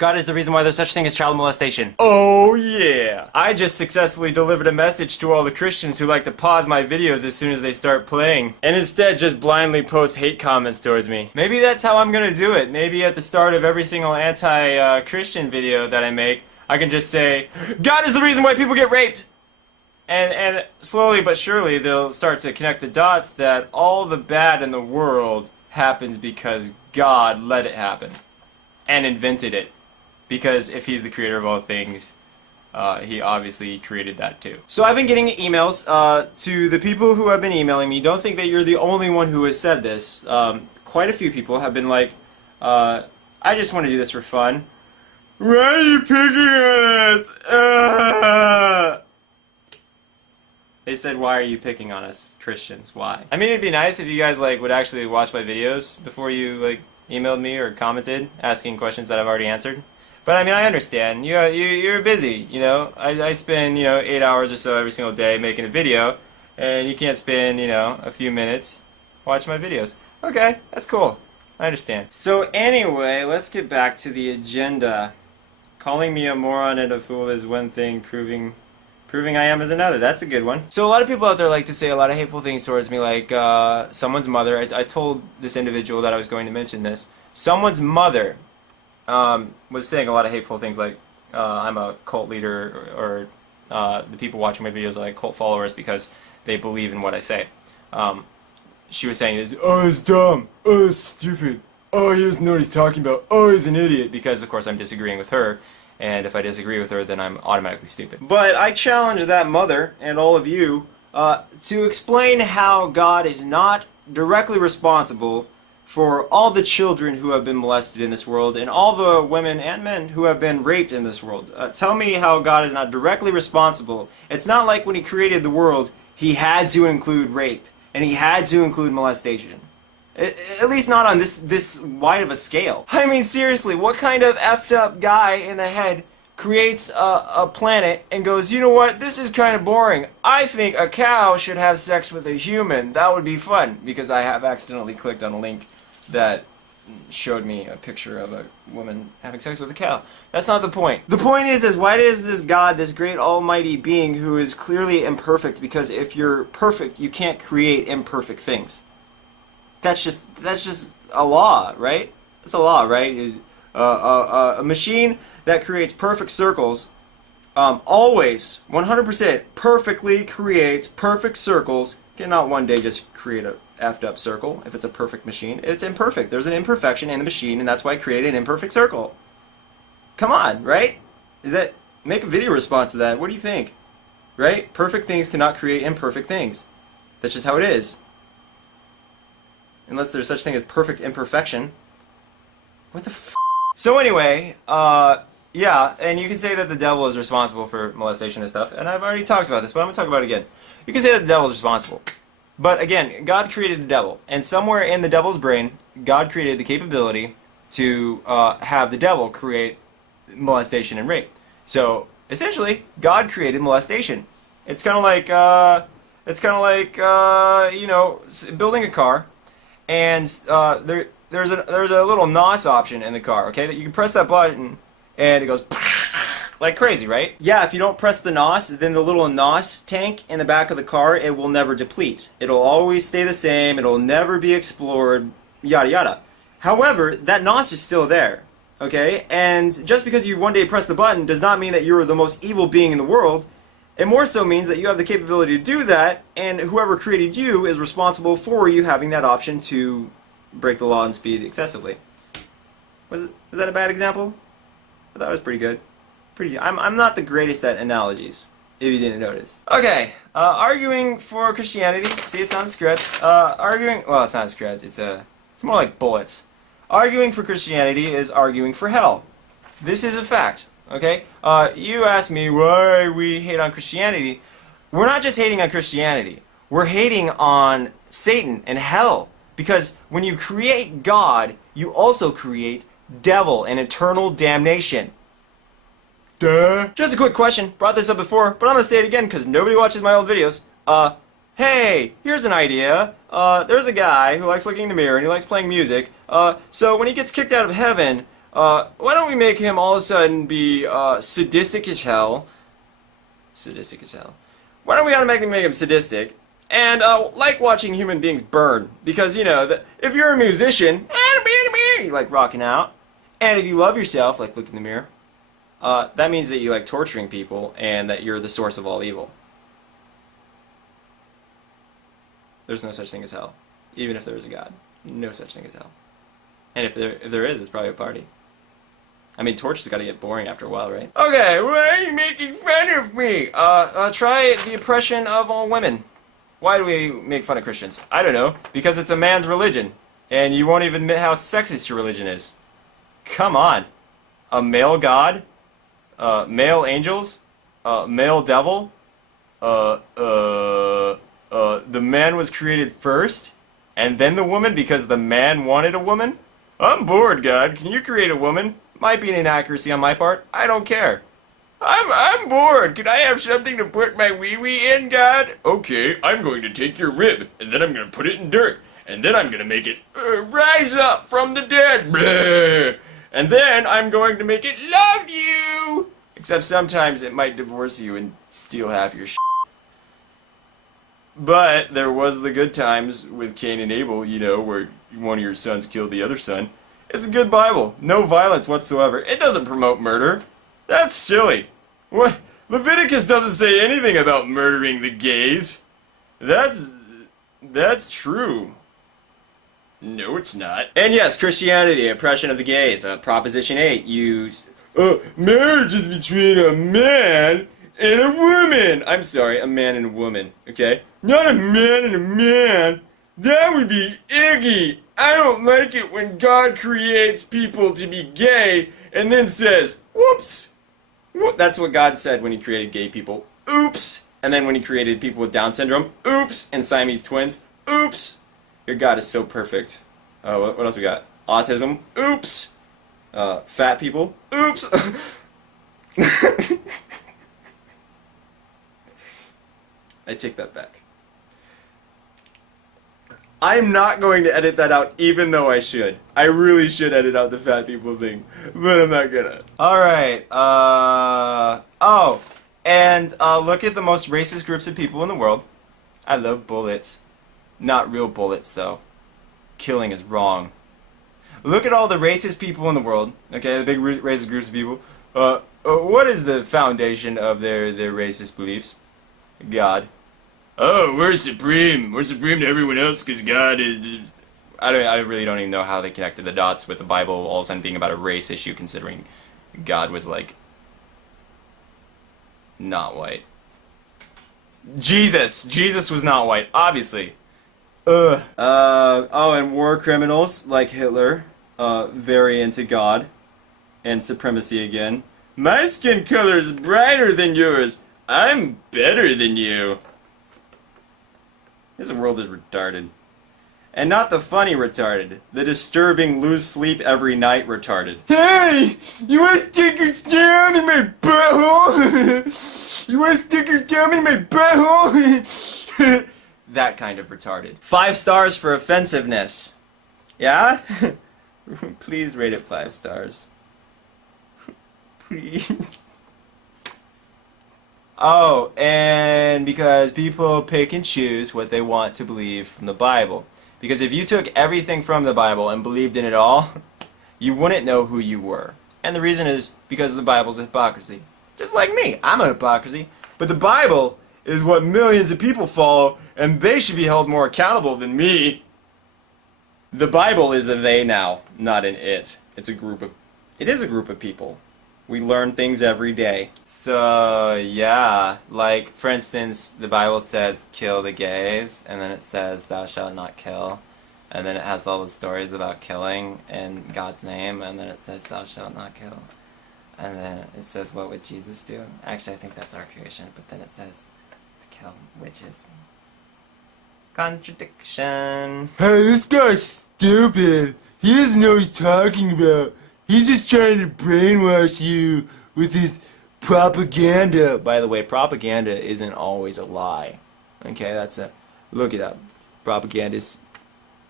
God is the reason why there's such thing as child molestation. Oh yeah! I just successfully delivered a message to all the Christians who like to pause my videos as soon as they start playing, and instead just blindly post hate comments towards me. Maybe that's how I'm gonna do it. Maybe at the start of every single anti-Christian video that I make, I can just say, God is the reason why people get raped! And slowly but surely they'll start to connect the dots that all the bad in the world happens because God let it happen. And invented it. Because if he's the creator of all things, he obviously created that too. So I've been getting emails to the people who have been emailing me. Don't think that you're the only one who has said this. Quite a few people have been like, I just want to do this for fun. Why are you picking on us? They said, why are you picking on us, Christians? Why? I mean, it'd be nice if you guys like would actually watch my videos before you like emailed me or commented asking questions that I've already answered. But I mean, I understand. You're busy, you know. I spend, 8 hours or so every single day making a video, and you can't spend, a few minutes watching my videos. Okay, that's cool. I understand. So anyway, let's get back to the agenda. Calling me a moron and a fool is one thing, proving I am is another. That's a good one. So a lot of people out there like to say a lot of hateful things towards me, like someone's mother. I told this individual that I was going to mention this. Someone's mother was saying a lot of hateful things, like I'm a cult leader, or the people watching my videos are like cult followers because they believe in what I say. She was saying, oh, it's dumb, oh, it's stupid, oh, he doesn't know what he's talking about, oh, he's an idiot, because of course I'm disagreeing with her, and if I disagree with her, then I'm automatically stupid. But I challenge that mother, and all of you, to explain how God is not directly responsible for all the children who have been molested in this world, and all the women and men who have been raped in this world. Tell me how God is not directly responsible. It's not like when he created the world, he had to include rape, and he had to include molestation. At least not on this wide of a scale. I mean, seriously, what kind of effed up guy in the head creates a planet and goes, you know what, this is kind of boring. I think a cow should have sex with a human. That would be fun, because I have accidentally clicked on a link that showed me a picture of a woman having sex with a cow. That's not the point. The point is why does this God, this great almighty being who is clearly imperfect, because if you're perfect, you can't create imperfect things. That's just a law, right? It's a law, right? A machine that creates perfect circles always, 100%, perfectly creates perfect circles. Cannot one day just create a effed up circle. If it's a perfect machine, it's imperfect. There's an imperfection in the machine, and that's why I created an imperfect circle. Come on, right? Make a video response to that. What do you think? Right? Perfect things cannot create imperfect things. That's just how it is. Unless there's such thing as perfect imperfection. What the f? So anyway, yeah, and you can say that the devil is responsible for molestation and stuff, and I've already talked about this, but I'm going to talk about it again. You can say that the devil is responsible. But again, God created the devil, and somewhere in the devil's brain, God created the capability to have the devil create molestation and rape. So essentially, God created molestation. It's kind of like building a car, and there's a little NOS option in the car. Okay, that you can press that button, and it goes like crazy, right? Yeah, if you don't press the NOS, then the little NOS tank in the back of the car, it will never deplete. It'll always stay the same, it'll never be explored, yada yada. However, that NOS is still there, okay? And just because you one day press the button does not mean that you're the most evil being in the world. It more so means that you have the capability to do that, and whoever created you is responsible for you having that option to break the law and speed excessively. Was that a bad example? I thought it was pretty good. I'm not the greatest at analogies, if you didn't notice. Okay, arguing for Christianity. See, it's on the script. Well, it's not a script. It's more like bullets. Arguing for Christianity is arguing for hell. This is a fact. Okay. You asked me why we hate on Christianity. We're not just hating on Christianity. We're hating on Satan and hell, because when you create God, you also create devil and eternal damnation. Duh. Just a quick question. Brought this up before, but I'm gonna say it again because nobody watches my old videos. Hey, here's an idea. There's a guy who likes looking in the mirror and he likes playing music. So when he gets kicked out of heaven, Why don't we make him all of a sudden be sadistic as hell? Sadistic as hell. Why don't we make him sadistic and like watching human beings burn? Because you know that if you're a musician, you like rocking out, and if you love yourself, like look in the mirror, that means that you like torturing people and that you're the source of all evil. There's no such thing as hell, even if there is a God. No such thing as hell. And if there is, it's probably a party. I mean, torture's got to get boring after a while, right? Okay, why are you making fun of me? Try the oppression of all women. Why do we make fun of Christians? I don't know. Because it's a man's religion. And you won't even admit how sexist your religion is. Come on. A male god? Male angels? Male devil? The man was created first? And then the woman because the man wanted a woman? I'm bored, God. Can you create a woman? Might be an inaccuracy on my part. I don't care. I'm bored. Can I have something to put my wee-wee in, God? Okay, I'm going to take your rib, and then I'm going to put it in dirt, and then I'm going to make it rise up from the dead. Bleh. And then I'm going to make it love you. Except sometimes it might divorce you and steal half your shit. But there was the good times with Cain and Abel, you know, where one of your sons killed the other son. It's a good Bible. No violence whatsoever. It doesn't promote murder. That's silly. What? Leviticus doesn't say anything about murdering the gays. That's true. No, it's not. And yes, Christianity, oppression of the gays. Proposition 8, marriage is between a man and a woman. I'm sorry, a man and a woman, okay? Not a man and a man. That would be icky. I don't like it when God creates people to be gay and then says, whoops. That's what God said when he created gay people. Oops. And then when he created people with Down syndrome, oops. And Siamese twins, oops. Your God is so perfect. What else we got? Autism, oops. Fat people, oops. I take that back. I'm not going to edit that out, even though I should. I really should edit out the fat people thing, but I'm not gonna. Alright, look at the most racist groups of people in the world. I love bullets. Not real bullets, though. Killing is wrong. Look at all the racist people in the world, okay, the big racist groups of people. What is the foundation of their racist beliefs? God. Oh, we're supreme. We're supreme to everyone else because God is... I really don't even know how they connected the dots with the Bible all of a sudden being about a race issue, considering God was, like, not white. Jesus was not white, obviously. And war criminals like Hitler, very into God and supremacy again. My skin color is brighter than yours. I'm better than you. This world is retarded. And not the funny retarded. The disturbing lose sleep every night retarded. Hey! You wanna stick your thumb in my butthole? You wanna stick your thumb in my butthole? That kind of retarded. 5 stars for offensiveness. Yeah? Please rate it 5 stars. Please. Oh, and because people pick and choose what they want to believe from the Bible. Because if you took everything from the Bible and believed in it all, you wouldn't know who you were. And the reason is because the Bible's a hypocrisy. Just like me, I'm a hypocrisy. But the Bible is what millions of people follow, and they should be held more accountable than me. The Bible is a they now, not an it. It is a group of people. We learn things every day. So, yeah, like, for instance, the Bible says, kill the gays, and then it says, thou shalt not kill. And then it has all the stories about killing in God's name, and then it says, thou shalt not kill. And then it says, what would Jesus do? Actually, I think that's our creation, but then it says, to kill witches. Contradiction. Hey, this guy's stupid. He doesn't know what he's talking about. He's just trying to brainwash you with his propaganda. By the way, propaganda isn't always a lie. Okay, look it up. Propaganda is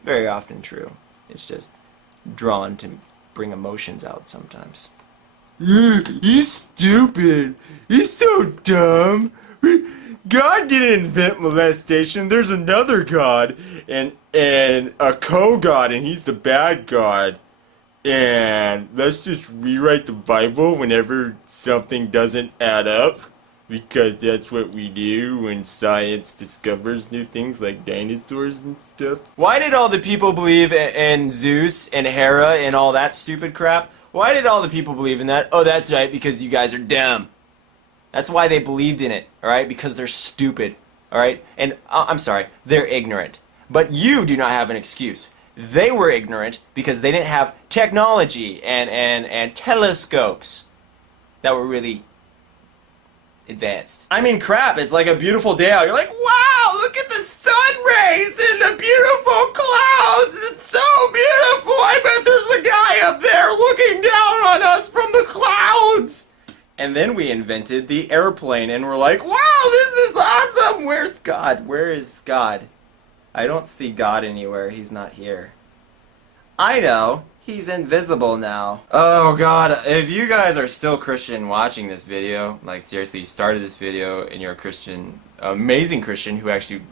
very often true. It's just drawn to bring emotions out sometimes. He's stupid. He's so dumb. God didn't invent molestation. There's another God, and a co-God, and he's the bad God. And let's just rewrite the Bible whenever something doesn't add up, because that's what we do when science discovers new things like dinosaurs and stuff. Why did all the people believe in Zeus and Hera and all that stupid crap? Why did all the people believe in that? Oh, that's right, because you guys are dumb. That's why they believed in it, alright? Because they're stupid, alright? And, I'm sorry, they're ignorant. But you do not have an excuse. They were ignorant because they didn't have technology and telescopes that were really advanced. I mean, crap, it's like a beautiful day out. You're like, wow, look at the sun rays and the beautiful clouds. It's so beautiful. I bet there's a guy up there looking down on us from the clouds. And then we invented the airplane and we're like, wow, this is awesome. Where's God? Where is God? I don't see God anywhere. He's not here. I know. He's invisible now. Oh God, if you guys are still Christian watching this video, like seriously, you started this video and you're a Christian, amazing Christian who actually,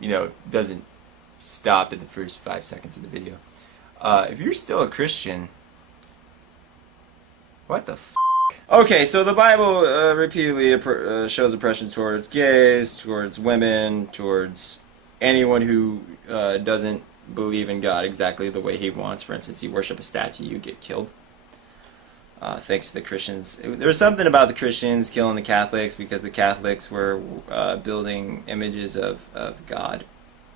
doesn't stop at the first 5 seconds of the video. If you're still a Christian, what the f***? Okay, so the Bible repeatedly shows oppression towards gays, towards women, towards anyone who doesn't believe in God exactly the way he wants. For instance, you worship a statue, you get killed. Thanks to the Christians. There was something about the Christians killing the Catholics because the Catholics were building images of God.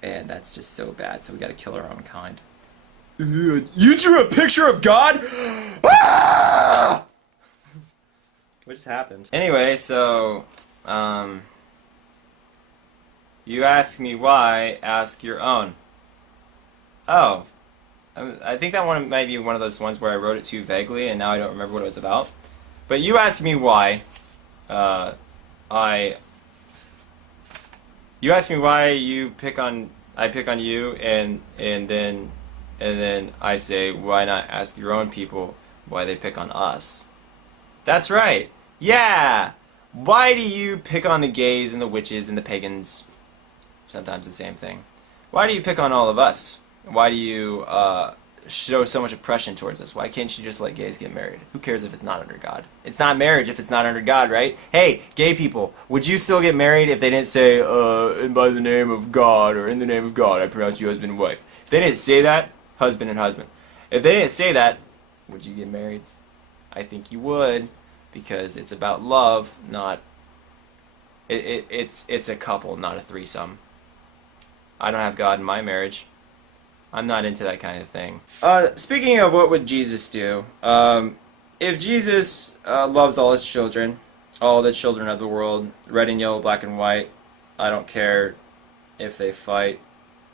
And that's just so bad, so we gotta kill our own kind. You drew a picture of God? Ah! What just happened? Anyway, so, you ask me why, ask your own. Oh, I think that one might be one of those ones where I wrote it too vaguely and now I don't remember what it was about. But you asked me why. You asked me why I pick on you, and then I say, why not ask your own people why they pick on us? That's right. Yeah. Why do you pick on the gays and the witches and the pagans? Sometimes the same thing. Why do you pick on all of us? Why do you show so much oppression towards us? Why can't you just let gays get married? Who cares if it's not under God? It's not marriage if it's not under God, right? Hey, gay people, would you still get married if they didn't say, by the name of God, or in the name of God, I pronounce you husband and wife? If they didn't say that, husband and husband. If they didn't say that, would you get married? I think you would, because it's about love, not... It's a couple, not a threesome. I don't have God in my marriage. I'm not into that kind of thing. Speaking of what would Jesus do, if Jesus loves all his children, all the children of the world, red and yellow, black and white, I don't care if they fight,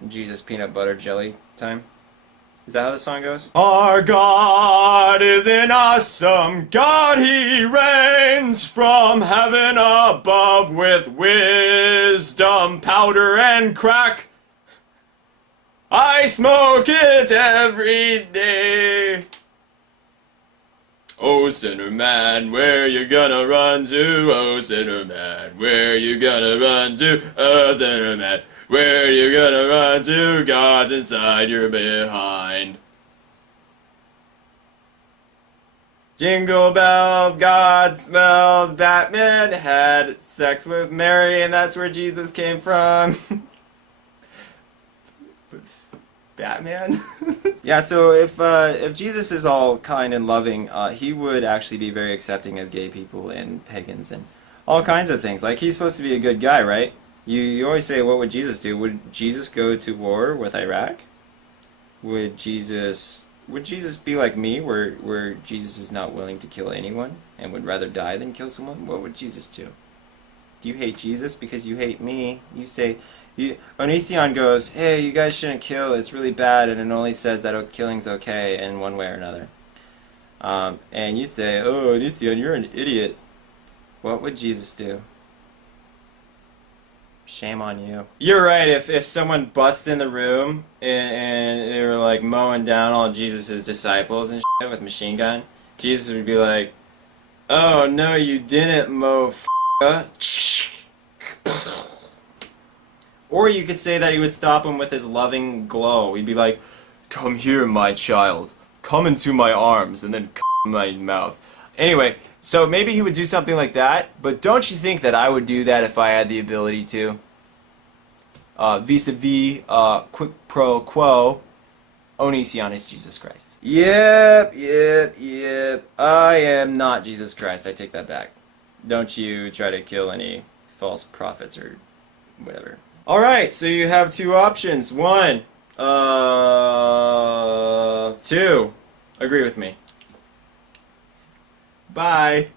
Jesus peanut butter jelly time. Is that how the song goes? Our God is an awesome God, he reigns from heaven above with wisdom, powder, and crack. I smoke it every day. Oh, sinner man, where you gonna run to? Oh, sinner man, where you gonna run to? Oh, sinner man, where you gonna run to? God's inside your behind. Jingle bells, God smells, Batman had sex with Mary, and that's where Jesus came from. Batman? Yeah, so if Jesus is all kind and loving, he would actually be very accepting of gay people and pagans and all kinds of things. Like, he's supposed to be a good guy, right? You always say, what would Jesus do? Would Jesus go to war with Iraq? Would Jesus be like me, where Jesus is not willing to kill anyone and would rather die than kill someone? What would Jesus do? Do you hate Jesus because you hate me? You say... Onision goes, hey, you guys shouldn't kill, it's really bad, and it only says that killing's okay in one way or another. And you say, oh, Onision, you're an idiot. What would Jesus do? Shame on you. You're right, if someone busts in the room and they were like mowing down all Jesus' disciples and with a machine gun, Jesus would be like, "Oh no, you didn't, motherfucker." Or you could say that he would stop him with his loving glow. He'd be like, "Come here, my child. Come into my arms," and then my mouth. Anyway, so maybe he would do something like that, but don't you think that I would do that if I had the ability to? Vis-a-vis, quid pro quo, Onisionis Jesus Christ. Yep. I am not Jesus Christ. I take that back. Don't you try to kill any false prophets or whatever. Alright, so you have two options. One, two. Agree with me. Bye.